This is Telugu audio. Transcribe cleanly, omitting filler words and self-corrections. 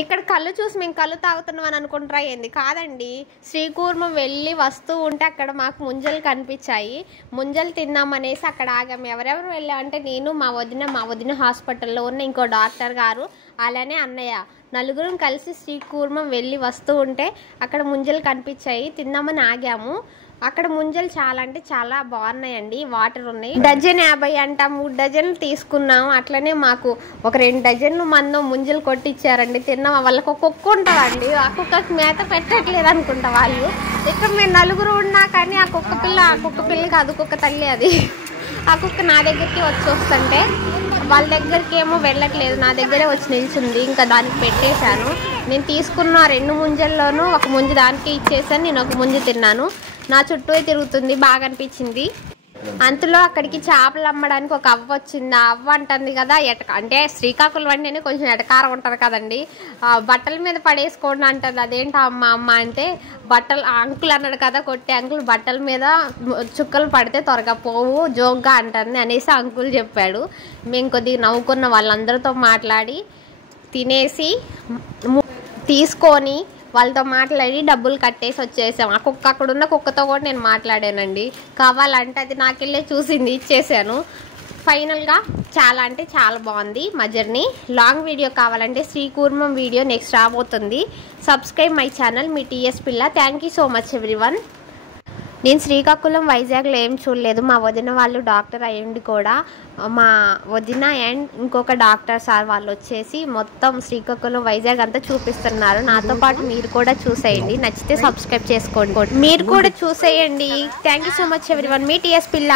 ఇక్కడ కళ్ళు చూసి మేము కళ్ళు తాగుతున్నాం అని అనుకుంటారా ఏంది? కాదండి, శ్రీకూర్మం వెళ్ళి వస్తూ ఉంటే అక్కడ మాకు ముంజలు కనిపించాయి. ముంజలు తిన్నామనేసి అక్కడ ఆగాము. ఎవరెవరు వెళ్ళామంటే నేను, మా వదిన హాస్పిటల్లో ఉన్న ఇంకో డాక్టర్ గారు, అలానే అన్నయ్య, నలుగురం కలిసి శ్రీకూర్మం వెళ్ళి వస్తూ ఉంటే అక్కడ ముంజలు కనిపించాయి. తిందామని ఆగాము. అక్కడ ముంజలు చాలా అంటే చాలా బాగున్నాయండి. వాటర్ ఉన్నాయి. డజన్ 50 అంట. 3 డజన్లు తీసుకున్నాం. అట్లనే మాకు ఒక 2 డజన్లు మందో ముంజలు కొట్టిచ్చారండి. తిన్నాం. వాళ్ళకి ఒక కుక్క ఉంటుందండి. ఆ కుక్కకి మేత పెట్టట్లేదు అనుకుంటా వాళ్ళు. ఇక్కడ మేము నలుగురు ఉన్నా కానీ ఆ కుక్క పిల్ల కాదు, కుక్క తల్లి అది. ఆ కుక్క నా దగ్గరికి వస్తుంటే వాళ్ళ దగ్గరికి ఏమో వెళ్ళట్లేదు, నా దగ్గరే వచ్చి నిల్చుంది. ఇంకా దానికి పెట్టేశాను. నేను తీసుకున్న 2 ముంజల్లోనూ ఒక ముంజ దానికి ఇచ్చేసాను. నేను ఒక ముంజ తిన్నాను. నా చుట్టూ తిరుగుతుంది, బాగా అనిపించింది. అంతలో అక్కడికి చేపలు అమ్మడానికి ఒక అవ్వ వచ్చింది. ఆ అవ్వ అంటుంది కదా, అంటే శ్రీకాకుళం అంటేనే కొంచెం ఎటకారం ఉంటుంది కదండి. బట్టల మీద పడేసుకోండి అంటుంది. అదేంటి అమ్మ అంటే, బట్టలు అంకుల్ అన్నాడు కదా, కొట్టే అంకుల్, బట్టల మీద చుక్కలు పడితే త్వరగా పోవు జోక్గా అంటుంది అనేసి అంకుల్ చెప్పాడు. మేము కొద్దిగా నవ్వుకున్న వాళ్ళందరితో మాట్లాడి తినేసి తీసుకొని వాళ్ళతో మాట్లాడి డబ్బులు కట్టేసి వచ్చేసాం. ఆ కుక్క అక్కడున్న కుక్కతో కూడా నేను మాట్లాడానండి. కావాలంటే అది నాకెళ్ళే చూసింది, ఇచ్చేసాను. ఫైనల్గా చాలా అంటే చాలా బాగుంది మా జర్నీ. లాంగ్ వీడియో కావాలంటే శ్రీకూర్మం వీడియో నెక్స్ట్ రాబోతుంది. సబ్స్క్రైబ్ మై ఛానల్, మీ టీఎస్ పిల్ల. Thank you so much everyone. నేను శ్రీకాకుళం వైజాగ్లో ఏం చూడలేదు. మా వదిన వాళ్ళు డాక్టర్ అయ్యండి కూడా, మా వదిన అండ్ ఇంకొక డాక్టర్ సార్ వాళ్ళు వచ్చేసి మొత్తం శ్రీకాకుళం వైజాగ్ అంతా చూపిస్తున్నారు. నాతో పాటు మీరు కూడా చూసేయండి. నచ్చితే సబ్స్క్రైబ్ చేసుకోండి. మీరు కూడా చూసేయండి. Thank you so much everyone. Me TS పిల్ల.